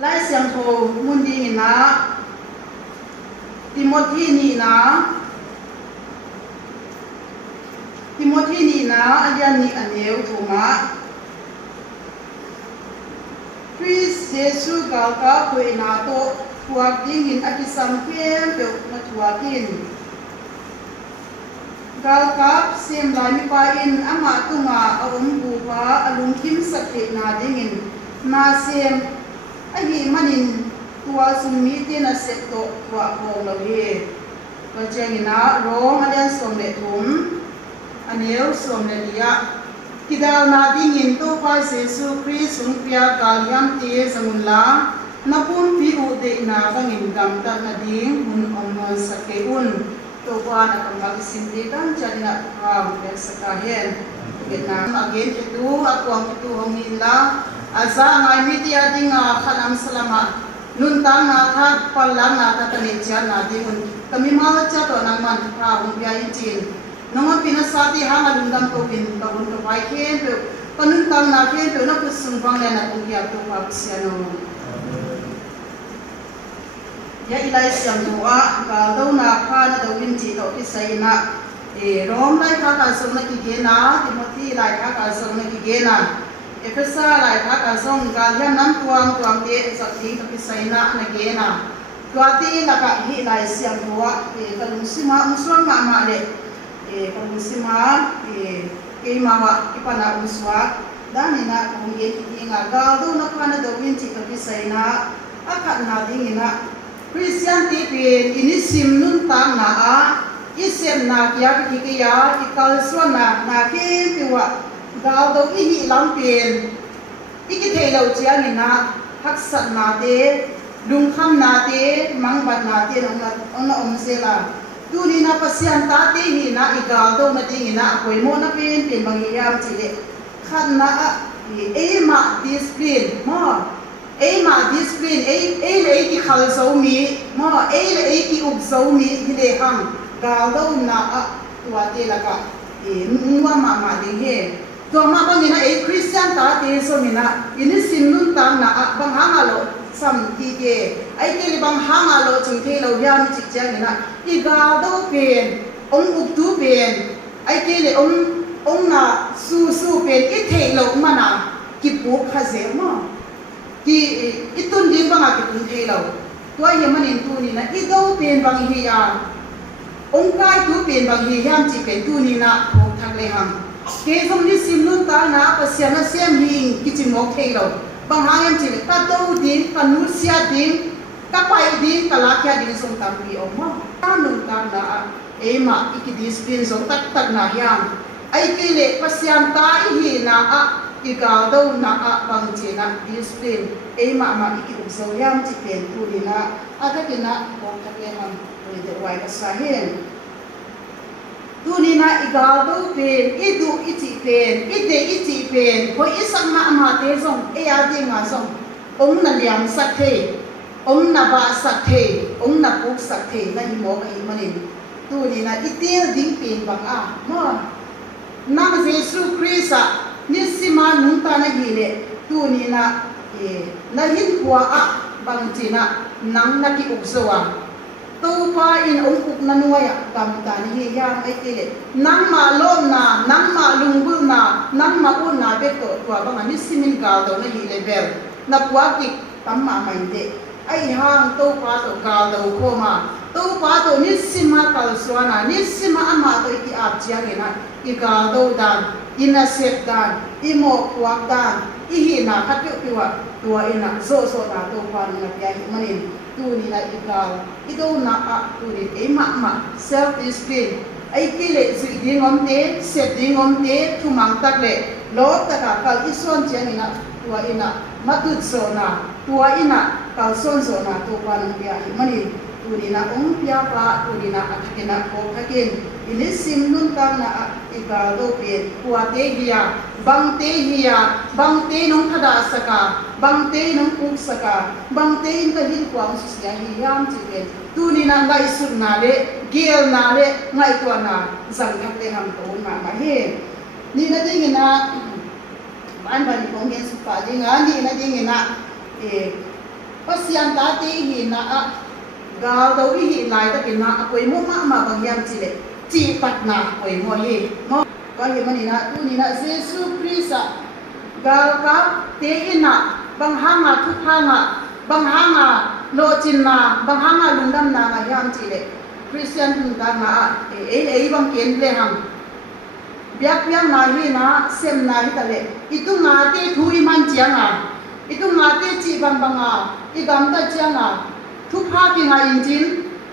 lai siang tho mundi ni na Timothy ni na alian ni aneu thuma Chris Jesu galka koina to thuak ding in akisam kem pe na thuakin galka sem lai mi pa in ama tunga awum bu pa alung kim sakhe na ding in na sem ahi manin tua sumi te na sekto tua ko lo he ko chengina rong alian som le thum aneu som le lia kidal na ding in to pa Jesu Christ sung pia kalyam te sangunla napun pi u de na bangin gam ta na ding hun omon sake un to pa na kamal sindi kan chadina ha ber saka hen Vietnam again itu akwang itu hongin la aza ngai media dinga khanam salama nun tang na tha palang na ta tani cha na dingun kami ma cha to nang man tha hong pia in chin nong pina sati ha ma lundam to bin ta hun to pai khen pe panun tang na khen pe na kusung bang le na ong ya to pa siano ya ilai siam to a ka do na kha na do win chi to ki sai na rom lai kha ka song na ki ge na Timothy lai kha ka song na ki ge na Efesa lai kha ka song ga yan nam tuang te sa ti ka ki sai na ge na tua ti la ka hi lai siam to a ka lung sima muswang ma le ka lung sima ke ma wa ipana uswa dani na kung ye ki nga ga do na kha na do win chi ka ki sai na akha na ding ina Christian ti pin inisim nun tang na a isem na kya ki ya ikal swa na ki piwa dal do ini lam pin ikithei lo chia ni na haksat na te lung kham na te mang bat na te ong om se la tu ni na pasian ta te hi na igal do na ding na koi mo na pin bang yam chi le khan na e ma discipline mo ma discipline le ki khal zo mi mo le ki ub zo mi hi le hang gal do na tua te la ka nuwa ma de he to ma ba ni na Christian ta te so mi na ini sim nun ta na bang ha lo sam ti ke ai ke le bang ha lo chung the lo ya mi chi cha ni na ki gal do pen ong ub tu pen ai ke le ong na su pen ki the lo ma na ki pu kha ze ma ki itun din bang ki tun the lo to ye manin tu ni na I do pen bang hi ya ong kai tu pen bang hi yam chi pen tu ni na ho thak le ham ke som ni sim nun ta na pasya na sem hi ki chi mo the lo bang ha yam chi ka do din ka nu sia din ka pai din ka la kya din som tam pi om ma ta nun ta na ma iki discipline so tak na yam ai ke le pasyan ta hi na ikaw daw na bang china discipline ma iki so yam chi pen tu ni na ata kina ko ta ke ham de wai ka sa hen tu ni na ikaw daw pen idu iti pen ide iti pen ko isang ma te song ya de nga song na liam sak the na ba sak the na puk sak the na hi mo ka hi manin tu ni na itil ding pen bang mo na Jesu Christ nisima nung ta na hile tu ni na na hin kwa bang china nang na ki uksowa to pa in ong uk na nuaya kam ta ni hi ya ai kile nang ma lo na nang ma lungbu na nang ma u na be to kwa bang nisimin ga do na hi level na kwa ki tam ma mai de ai hang to pa to ga do ko ma to pa to nisima kal swana nisima ama to ki ap chia ge na ki ga do dan ina sep dan imo kwak dan ihi na khatyo piwa tua ina so na to pa na pya hi manin tu ni na ikaw ido na tu ni ma self esteem ai kile si dingom te sep dingom te thumang tak le lo ta ka kal ison chen ina tua ina matut so na tua ina kal son so na to pa na pya hi manin tu ni na pya pa tu ni na athakina ko thakin ilisim nun ta na ikaw do pen tua te hiya bang te nong thada saka bang te nong uk saka bang te in ka hin kwang susya hi yam chi pen tu ni na ngai sun na le gel na le ngai to na zang yak le ham to ma he ni na ding na ban ban kong gen su pa ding ni na ding na pasian ta te hi na a gal do hi lai ta ke na koi mo ma bang yam chi le chi pat na koi mo hi mo ko hi mani na tu ni na Jesus Christ gal ka te ina bang hanga thu hanga bang hanga lo chin na bang hanga lungdam na nga yam chi le Christian hun ta na e bang ken le ham biak biak na hi na sem na hi ta le itu nga te thu iman chiang a itu nga te chi bang bang a i gam ta chiang a thu pha ki nga injin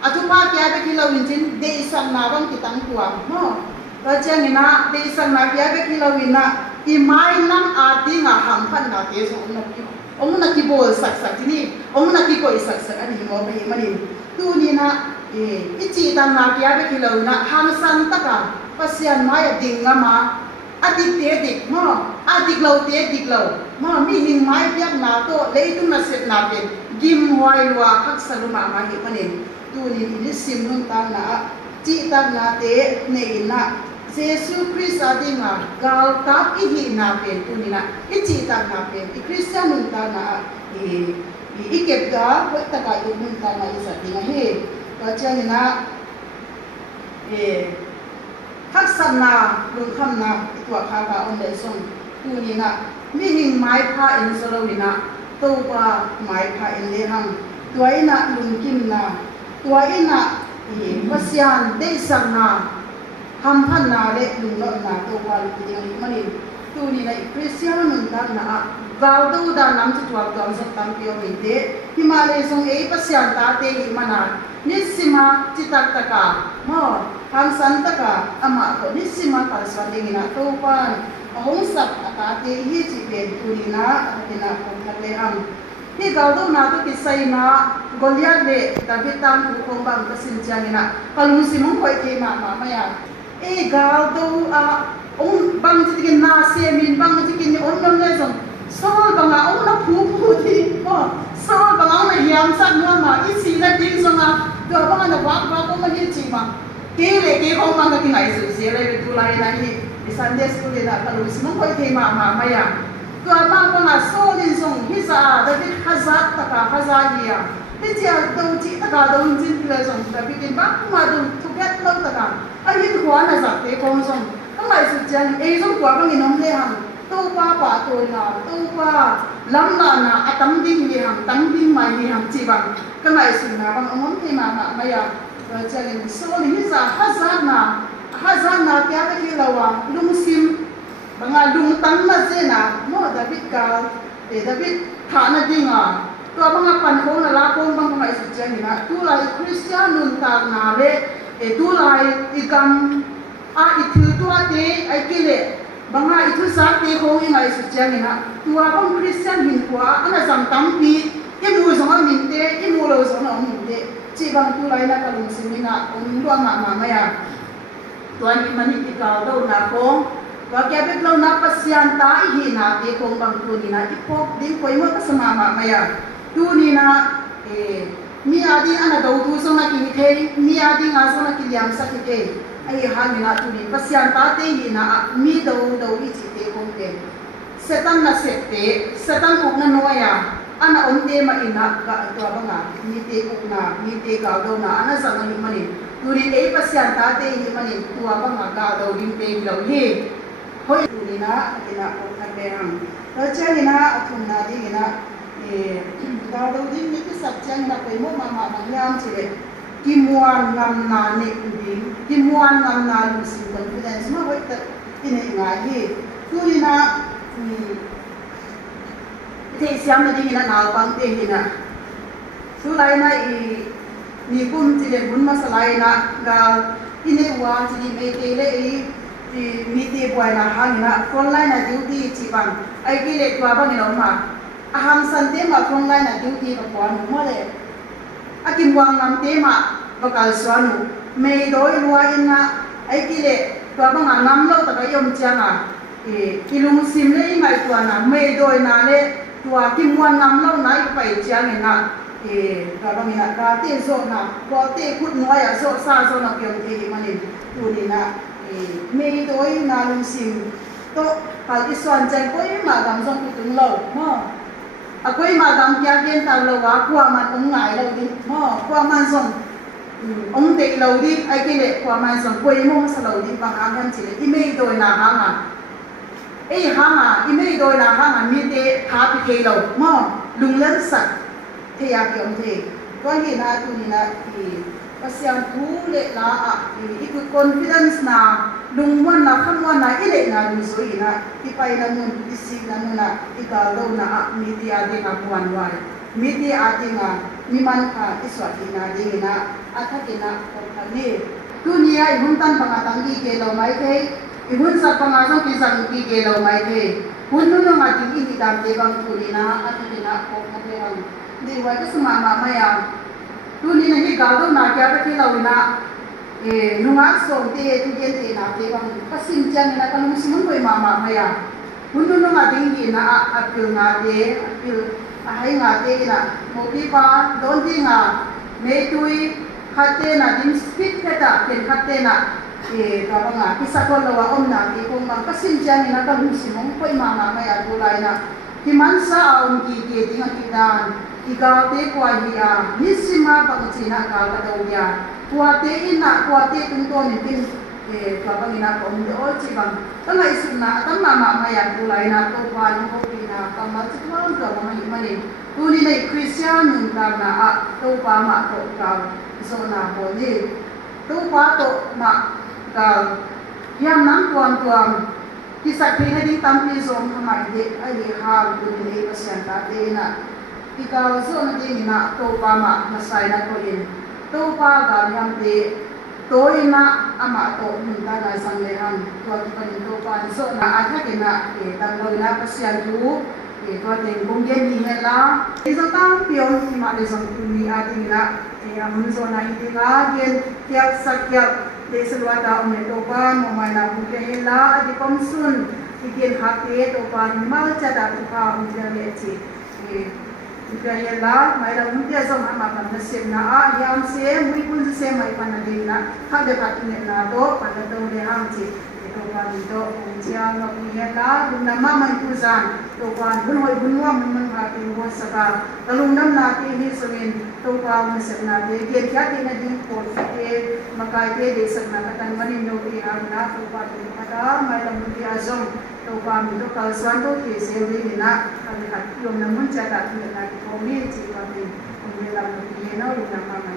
a thu pha kya be ki lo injin de isam na bang ki tang tuam no ta chiang ina de isam na kya be ki lo ina i mai nam a ti nga ham phan na te so na ki ông na ki bol sak sak ni ông na ki koi sak sak ani mo be mani tu ni na ichi tan na kya be ki lo na ham san ta ka pasian mai ding nga ma adik te dik mo adik lo te dik lo mo mi hing mai biak na to le tu na set na be gim hoi wa khak saluma ma hi mani tu ni sim nun ta na chi ta na te nei na Jesus Christ adinga gal ta hi na pe tu ni na ichi ta na pe i Christian nun ta na i kep ga ko ta ka i nun ta na i sa ti na he ka cha ni na khak san na lung kham na i tua kha ka on le song tu ni na mi hing mai pha in so lo ni na to pa mai pha in le ham tua ina lung kim na tua ina pasian de sang na ham phan na le lung lo na to pa ti ni mani tu ni na Christian nun ta na gal do da nam chu tua to so tam pio ni te himalay song e pasian ta te hi mana nisima chitak taka mo ham san taka ama ko nisima kal swan ding na to pan ahong sak ata te hi chi pen tu ni na atina ko le am hi gal do na to ki sai na Goliath le David tam ku khong bang ka sin chang ni na kalung simong khoi ke ma ya e gal do a ông bang chi kin na se min bang chi kin ni on nom le song sol bang a ông na phu thi mo sol bang a na hiam sak no ma i si la ding song a do bang na wa ko ma hi chi ma ke le ke khong bang ka ki ngai su se le tu lai na hi i Sunday school le na kalung simong khoi ke ma ya to ma bang a sol din song hi sa da bi hazat ta ka hazat ya bây giờ đầu chỉ tất cả đầu chính là dùng là bị tiền bác mà dùng thực hiện lâu tất cả anh những khóa là giặc thế không dùng các loại sự chân ấy dùng quá bao nhiêu năm lê hàng tu qua quả tuổi là tu qua lắm là tấm đinh gì hàng tấm đinh mày gì hàng chỉ bằng các loại sự nào bằng ông thì mà bây giờ rồi chân số lý giả hazard na kia cái khi là lung sim bằng lung tấm là gì nào nó David cao để David thả nó đi ngàตัวบางปันโคงละโคงบางคนไอ้สุดเจนี่นะตัวลายคริสเตียนนุนตากนาเล่ตัวลายอีกำอีถือตัวเตไอ้กิเลบางอีถือสาเตโคงอีไอ้สุดเจนี่นะตัวบางคริสเตียนหินขวาอันนั้นสัมตั้มปีอีมูสองอันหินเตอีมูเราสองอันหินเตจีบางตัวลายนักลุงสิมินะองค์ดวงมาไม่อะตัวนี้มันหินที่เก่าตัวนาโคงว่าแกเป็นเรานับปัสยันตาอีหินาเตโคงบางตัวนี่นะอีพบดิ้งคอยมั่วก็สมาไม่อะtu ni na mi adi ana do tu so na ki ni the mi adi nga so na ki liam sa ki te ai ha ni na tu ni pasyan ta te ni na mi do i chi te kong te setan na set te setan uk na no ya ana om te ma ina ka to ba nga mi te uk na mi te ka do na ana sa na ni mani tu ni e pasyan ta te ni mani tu ba nga ka do dim te lo hi hoi tu ni na ina ko na be ham to cha ni na athun na di ni na đào đầu tiên những cái sạch chân là phải mua mà bằng nhám chỉ để kim hoàn ngầm nà nệ cũng kim hoàn ngầm nà lùi xịn còn cái này mà vậy tật thì này ngại gì cứ đi na thì xem là đi na nào bằng tiền gì nè số lại này ni cũng chỉ để muốn masalai na gal ini uang chỉ mấy cái lệ thì mi ti buai na hang na online na duty chỉ bằng ai cái lệ qua bằng nó mà aham san te ma phong lai na duty ka kwan mo le akim wang nam te ma bakal swanu me doi lua ina ai kile to ba nga nam lo ta ka yom changa kilung sim le ngai to na me doi na le to kim wan nam lo nai pai chang na to ba mina ka te so na ko te khut no ya so sa so na pyong te manin tu ni na me doi na lung sim to kal iswan chang ko ma gam song ku tung lo mo Aku madam kia kian tau lo wa kwa man ong ngai lo di mo kwa man song ong te lo di ai ke le kwa man song koi mo sa lo di bang ang chi le ime doi na ha nga ei ha nga ime doi na ha nga mi te tha pi ke lo mo lung len sat te ya ki ong te ko hi na tu ni na ki pasiang thu le la a i ku confidence na lung wan na kham wan na ile na lu so i na i pai na mun i si na mun na i ka lo na a mi ti a de ka wan wa mi ti a ti nga mi man ka i swa ti na de na a tha ke na ko ka ni tu ni ai hun tan pa nga tang ki ke lo mai the i hun sa pa nga so ki sang ki ke lo mai the hun nu no ma ti i dam te bang tu ni na a tha ke na ko ka le ang di wa ka sma ma ma ya tu ni na hi ga do na kya ka ti lo na nunga som te tu gen te na te bang pasim chan na ka lung simon koi mama maya hundu nunga ding gi na apil nga te apil ahai nga te na mobi pa don di nga me tui khate na dim speed khata ken khate na ka banga kisa ko lawa om na ki kong bang pasim chan na ka lung simon koi mama maya tu lai na ki man sa om ki ke ding ki dan igaw te kwa hi a nisima bang china ka ka do ya kwa te ina kwa te tung to ni tin kwa bang ina ko ndi o chi bang tanga isu na tam mama maya tu lai na to kwa ni ko pi na ka ma chi kwa ka ma ni ma ni tu ni nei christian nun ka na a to pa ma to ka so na bo ni to pa to ma ka yam nan tuam tuam ki sa khi na ding tam pi zom ka ma de ai ha tu ni nei pasyan ta te na ikaw so na din na to pa ma na sai na ko in to pa ga yam te to ina ama to mun ta ga sang le ham to pa ni to pa so na a tha ke na tam lo na pasyan tu to ten bong gen ni hela iso ta pion ni ma le song tu ni a din na mun so na i ga gen kya sakya de selwa ta om to pa mo mai na bu ke hela di pom sun i gen ha te to pa ni ma cha da tu pa um ja le chi Ikaya la mai la muntia so ma ma na sem na a yam se mui kun se mai pa na din na ha de ka tin na do pa na do de ham chi to pa ni do chia no ni la dum na ma mai ku zan to pa bun hoi bun wa mun ha ti wo sa ka talung nam na ti hi so min to pa mun se na de ke kya ti na din ko te ma kai te de sa na ka tan mani no ki ha na to pa ti pa da mai la muntia so to pa mi do ka swan to ke se ri ni na ka ni ka ti yom na mun cha ta ti na ko mi chi pa ni ko me la no ki no ri na ma